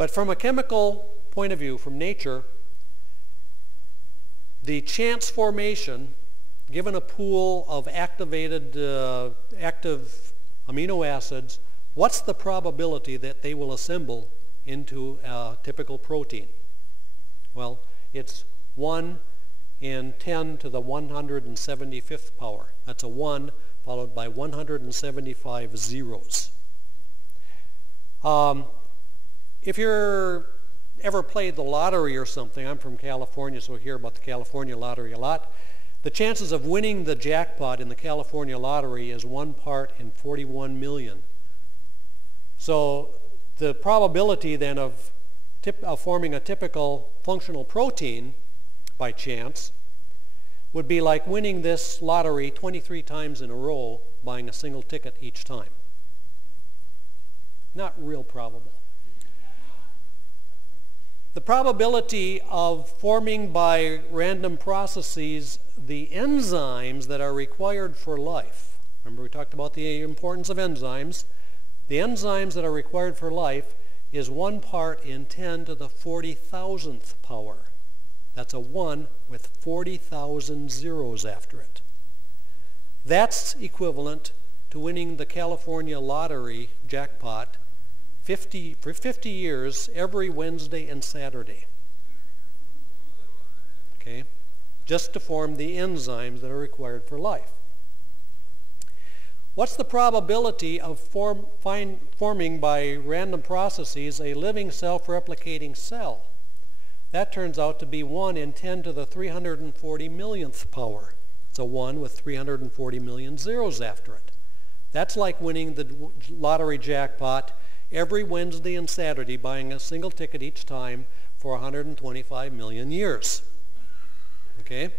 But from a chemical point of view, from nature, the chance formation, given a pool of activated, active amino acids, what's the probability that they will assemble into a typical protein? Well, it's 1 in 10 to the 175th power. That's a 1 followed by 175 zeros. If you're ever played the lottery or something, I'm from California, so I hear about the California lottery a lot. The chances of winning the jackpot in the California lottery is 1 part in 41 million. So the probability then of forming a typical functional protein by chance would be like winning this lottery 23 times in a row, buying a single ticket each time. Not real probable. The probability of forming by random processes the enzymes that are required for life. Remember we talked about the importance of enzymes. The enzymes that are required for life is 1 part in 10 to the 40,000th power. That's a 1 with 40,000 zeros after it. That's equivalent to winning the California lottery jackpot for 50 years every Wednesday and Saturday. Okay? Just to form the enzymes that are required for life. What's the probability of forming by random processes a living self-replicating cell? That turns out to be 1 in 10 to the 340 millionth power. It's a 1 with 340 million zeros after it. That's like winning the lottery jackpot every Wednesday and Saturday, buying a single ticket each time for 125 million years. Okay?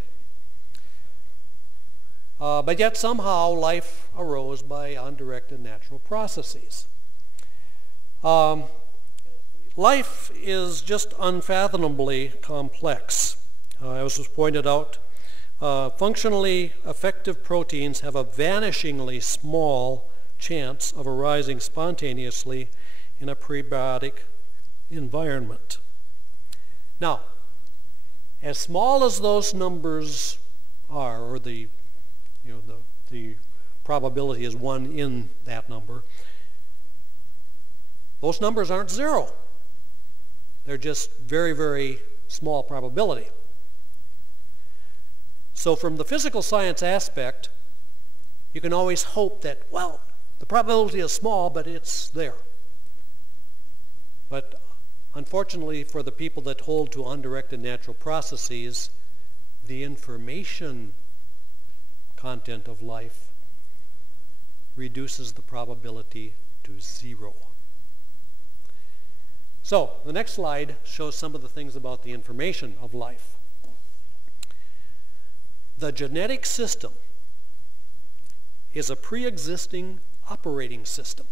But yet somehow life arose by undirected natural processes. Life is just unfathomably complex. As was pointed out, functionally effective proteins have a vanishingly small chance of arising spontaneously in a prebiotic environment. Now, as small as those numbers are, or the probability is 1 in that number, those numbers aren't 0. They're just very, very small probability. So from the physical science aspect, you can always hope that, well, the probability is small, but it's there. But unfortunately for the people that hold to undirected natural processes, the information content of life reduces the probability to 0. So the next slide shows some of the things about the information of life. The genetic system is a pre-existing operating system.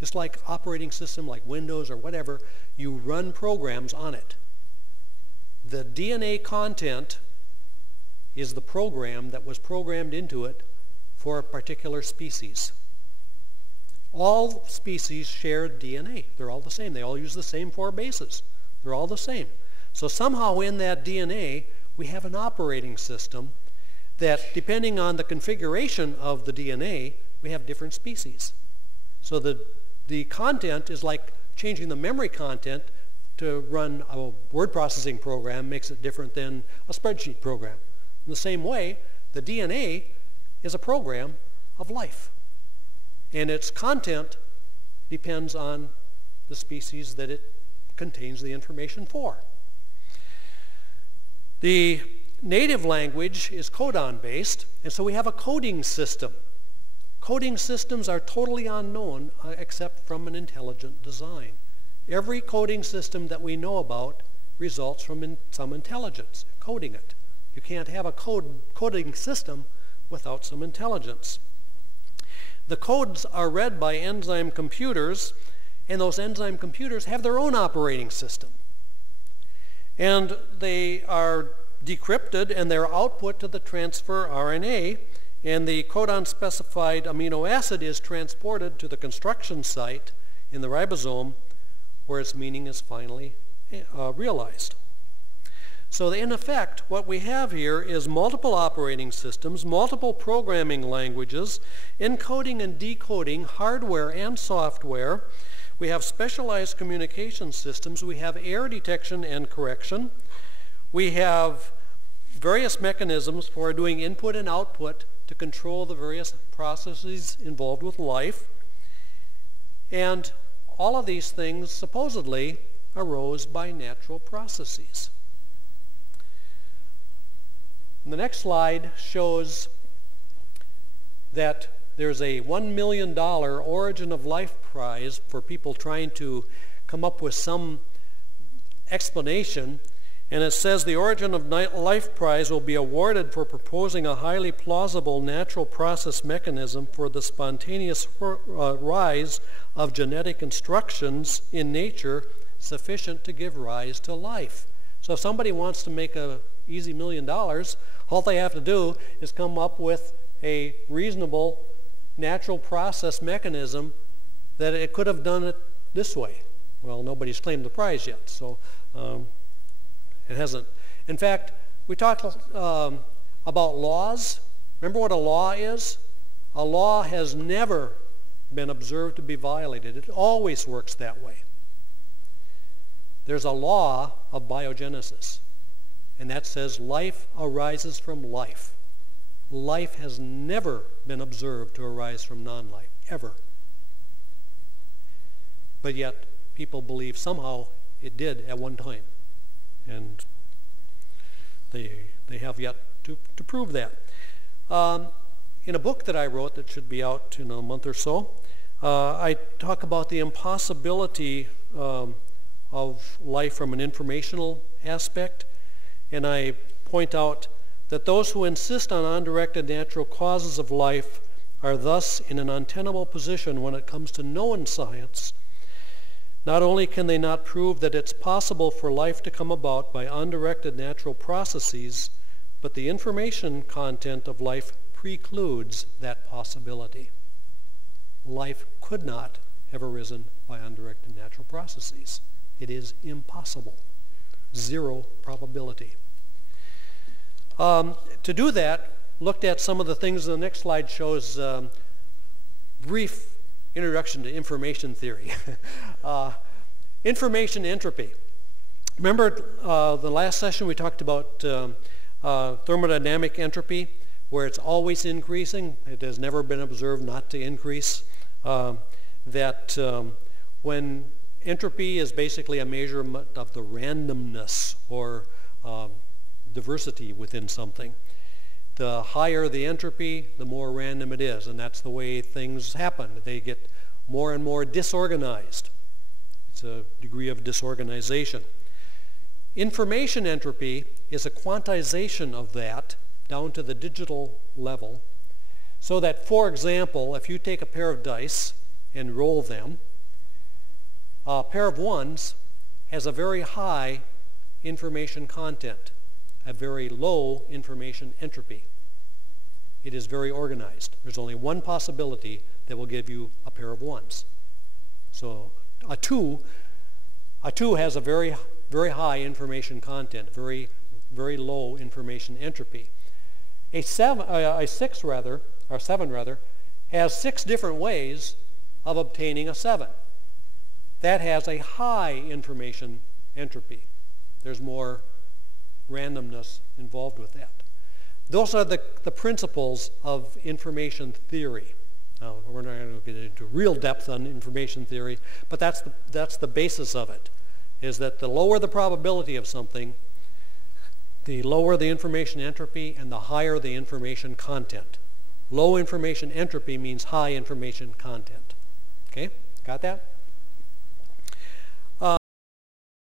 Just like operating system like Windows or whatever, you run programs on it. The DNA content is the program that was programmed into it for a particular species. All species share DNA. They're all the same. They all use the same 4 bases. They're all the same. So somehow in that DNA, we have an operating system that, depending on the configuration of the DNA, we have different species. So the content is like changing the memory content to run a word processing program makes it different than a spreadsheet program. In the same way, the DNA is a program of life. And its content depends on the species that it contains the information for. The native language is codon-based, and so we have a coding system. Coding systems are totally unknown except from an intelligent design. Every coding system that we know about results from some intelligence, coding it. You can't have a coding system without some intelligence. The codes are read by enzyme computers, and those enzyme computers have their own operating system. And they are decrypted, and they're output to the transfer RNA, and the codon-specified amino acid is transported to the construction site in the ribosome, where its meaning is finally realized. So in effect, what we have here is multiple operating systems, multiple programming languages, encoding and decoding hardware and software. We have specialized communication systems. We have error detection and correction. We have various mechanisms for doing input and output to control the various processes involved with life. And all of these things supposedly arose by natural processes. The next slide shows that there's a $1 million Origin of Life prize for people trying to come up with some explanation. And it says the Origin of Life prize will be awarded for proposing a highly plausible natural process mechanism for the spontaneous rise of genetic instructions in nature sufficient to give rise to life. So if somebody wants to make an easy $1 million, all they have to do is come up with a reasonable natural process mechanism that it could have done it this way. Well, nobody's claimed the prize yet, so it hasn't. In fact, we talked about laws. Remember what a law is? A law has never been observed to be violated. It always works that way. There's a law of biogenesis, and that says life arises from life. Life has never been observed to arise from non-life, ever. But yet, people believe somehow it did at one time. And they have yet to prove that. In a book that I wrote that should be out in a month or so, I talk about the impossibility of life from an informational aspect, and I point out that those who insist on undirected natural causes of life are thus in an untenable position when it comes to known science. Not only can they not prove that it's possible for life to come about by undirected natural processes, but the information content of life precludes that possibility. Life could not have arisen by undirected natural processes. It is impossible. Zero probability. To do that, looked at some of the things. The next slide shows brief introduction to information theory. Information entropy. Remember the last session we talked about thermodynamic entropy, where it's always increasing. It has never been observed not to increase. When entropy is basically a measurement of the randomness or diversity within something. The higher the entropy, the more random it is, and that's the way things happen. They get more and more disorganized. It's a degree of disorganization. Information entropy is a quantization of that down to the digital level, so that, for example, if you take a pair of dice and roll them, a pair of ones has a very high information content, a very low information entropy. It is very organized. There's only one possibility that will give you a pair of ones. So a two has a very, very high information content, very, very low information entropy. A seven has 6 different ways of obtaining a 7. That has a high information entropy. There's more randomness involved with that. Those are the principles of information theory. Now, we're not going to get into real depth on information theory, but that's the basis of it, is that the lower the probability of something, the lower the information entropy and the higher the information content. Low information entropy means high information content. Okay? Got that?